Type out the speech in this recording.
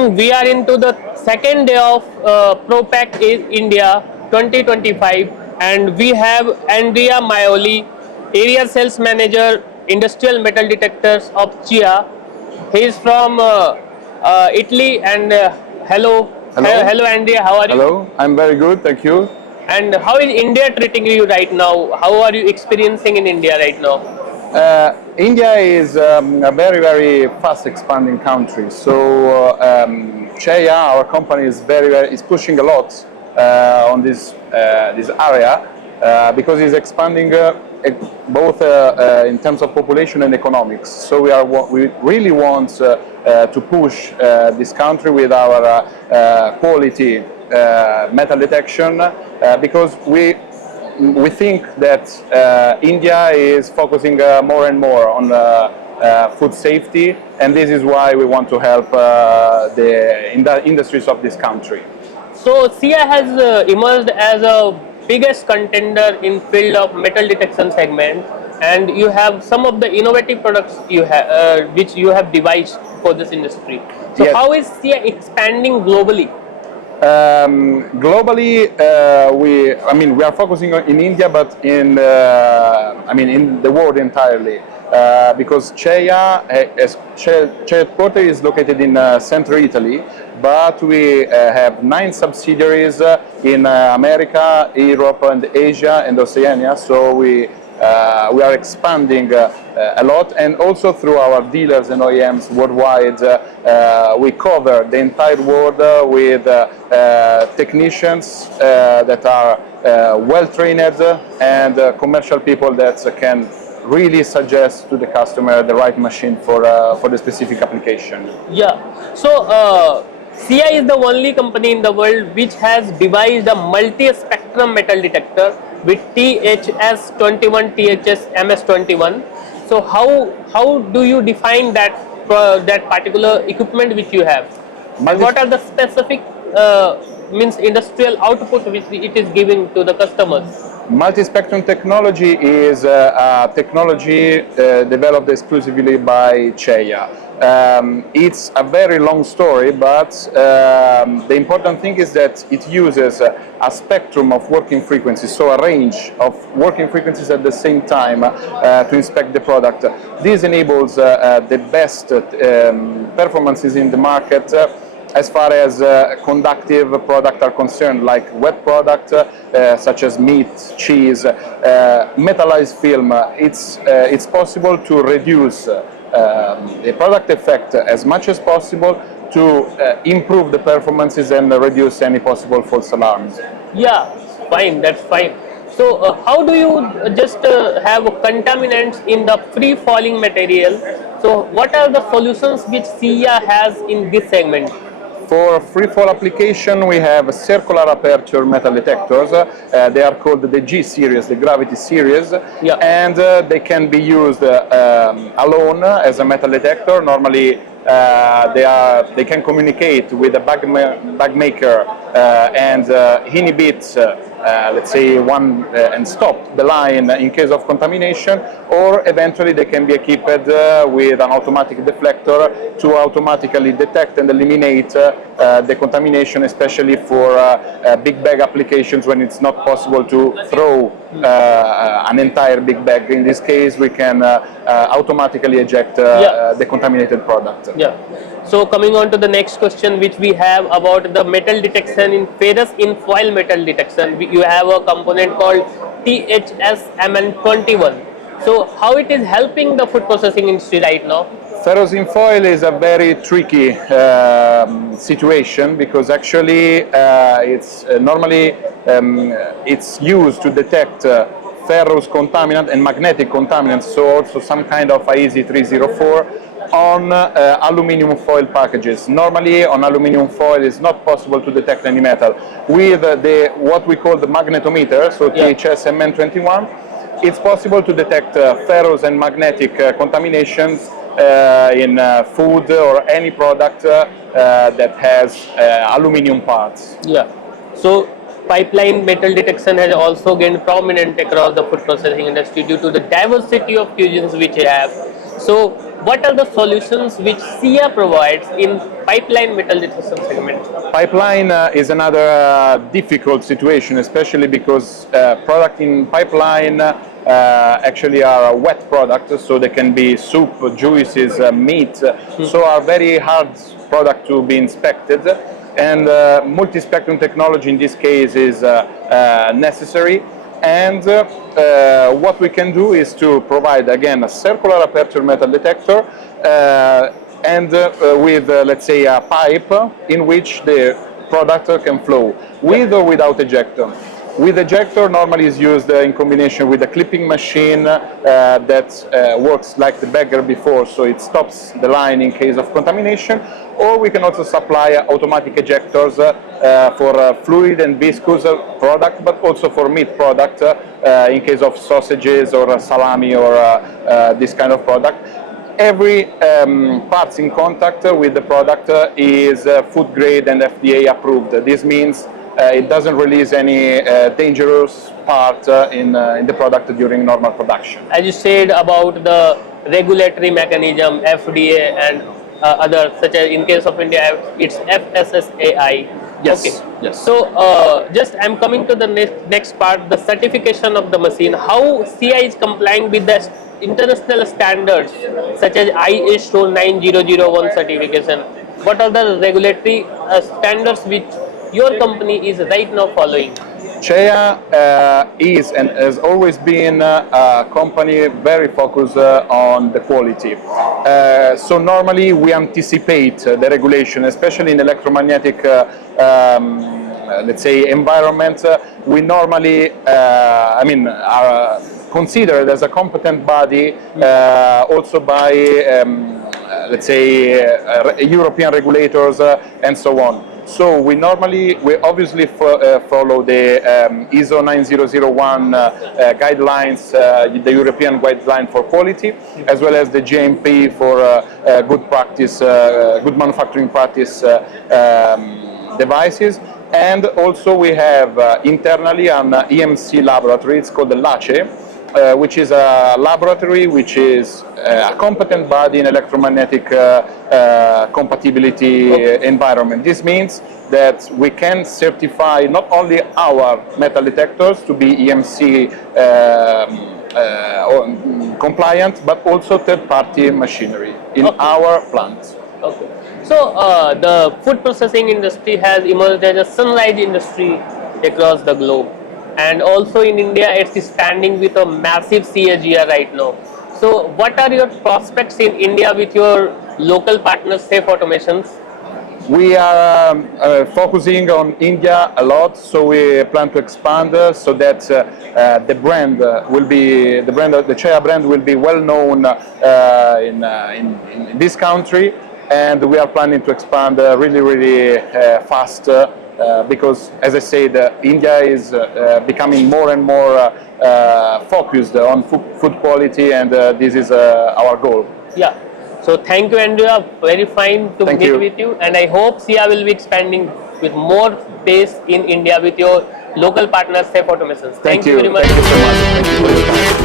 morning. We are into the second day of ProPack India 2025, and we have Andrea Maioli, Area Sales Manager, Industrial Metal Detectors of CEIA. He is from Italy, and Hello. hello, Andrea. How are you? Hello. I'm very good, thank you. And how is India treating you right now? How are you experiencing in India right now? India is a very fast expanding country. So CEIA, our company, is pushing a lot on this area because it's expanding both in terms of population and economics. So we really want to push this country with our quality metal detection because we think that India is focusing more and more on food safety, and this is why we want to help the industries of this country. So CEIA has emerged as a biggest contender in field of metal detection segment, and you have some of the innovative products which you have devised for this industry. So Yes. how is CEIA expanding globally? Globally, we are focusing in India, but in the world entirely, because CEIA headquarters is located in central Italy, but we have 9 subsidiaries in America, Europe, and Asia, and Oceania. So we are expanding a lot, and also through our dealers and OEMs worldwide, we cover the entire world with technicians that are well trained and commercial people that can really suggest to the customer the right machine for the specific application. Yeah. So CEIA is the only company in the world which has devised a multi-spectrum metal detector with THS21, THS MS21. So how do you define that particular equipment which you have? And what are the specific means industrial output which it is giving to the customers? Multispectrum technology is a technology developed exclusively by CEIA. It's a very long story, but the important thing is that it uses a spectrum of working frequencies, so a range of working frequencies at the same time to inspect the product. This enables the best performances in the market as far as conductive products are concerned, like wet products such as meat, cheese, metallized film. It's possible to reduce the product effect as much as possible to improve the performances and reduce any possible false alarms. Yeah, fine, that's fine. So how do you just have contaminants in the free falling material? So what are the solutions which CEIA has in this segment? For free fall application, we have circular aperture metal detectors. They are called the G series, the gravity series, Yeah. and they can be used alone as a metal detector. Normally, they can communicate with a bag maker and inhibit, let's say, and stop the line in case of contamination, or eventually they can be equipped with an automatic deflector to automatically detect and eliminate the contamination, especially for big bag applications when it's not possible to throw an entire big bag. In this case, we can automatically eject the contaminated product. Yeah. So coming on to the next question which we have about the metal detection in ferrous in foil metal detection, you have a component called THSMN21. So how it is helping the food processing industry right now? Ferrous in foil is a very tricky situation because actually it's normally it's used to detect ferrous contaminant and magnetic contaminants, so also some kind of IEC 304 on aluminum foil packages. Normally on aluminum foil it's not possible to detect any metal. With what we call the magnetometer, so THSMN21, it's possible to detect ferrous and magnetic contaminations in food or any product that has aluminum parts. Yeah. So pipeline metal detection has also gained prominent across the food processing industry due to the diversity of cuisines which we have. So what are the solutions which CEIA provides in pipeline metal detection segment? Pipeline is another difficult situation, especially because product in pipeline actually are a wet products, so they can be soup, juices, meat, so are very hard product to be inspected, and multi-spectrum technology in this case is necessary. And what we can do is to provide again a circular aperture metal detector and with let's say a pipe in which the product can flow with or without ejector. With ejector normally is used in combination with a clipping machine that works like the bagger before, so it stops the line in case of contamination, or we can also supply automatic ejectors for fluid and viscous product, but also for meat product in case of sausages or salami or this kind of product. Every parts in contact with the product is food grade and FDA approved. This means it doesn't release any dangerous part in the product during normal production. As you said about the regulatory mechanism, FDA and others, such as in case of India, it's FSSAI. Yes. Okay. Yes. So just I'm coming to the next part, the certification of the machine. How CEIA is complying with the international standards such as ISO 9001 certification? What are the regulatory standards which your company is right now following? CEIA is and has always been a company very focused on the quality. So normally we anticipate the regulation, especially in electromagnetic let's say environment. We normally are considered as a competent body also by let's say European regulators and so on. So we obviously follow the ISO 9001 guidelines, the European guideline for quality, as well as the GMP for good practice, good manufacturing practice devices. And also we have internally an EMC laboratory, it's called the LACE, which is a laboratory which is a competent body in electromagnetic compatibility environment. This means that we can certify not only our metal detectors to be EMC compliant, but also third-party machinery in our plant. Okay. So the food processing industry has emerged as a sunrise industry across the globe. And also in India, it's standing with a massive CAGR right now. So what are your prospects in India with your local partners, Safe Automations? We are focusing on India a lot, so we plan to expand so that the brand will be the CEIA brand will be well known in this country, and we are planning to expand really fast. Because, as I said, India is becoming more and more focused on food quality, and this is our goal. Yeah. So thank you, Andrea. Very fine to meet with you, and I hope CEIA will be expanding with more pace in India with your local partners, Safe Automations. Thank you very much. Thank you so much. Thank you for your time.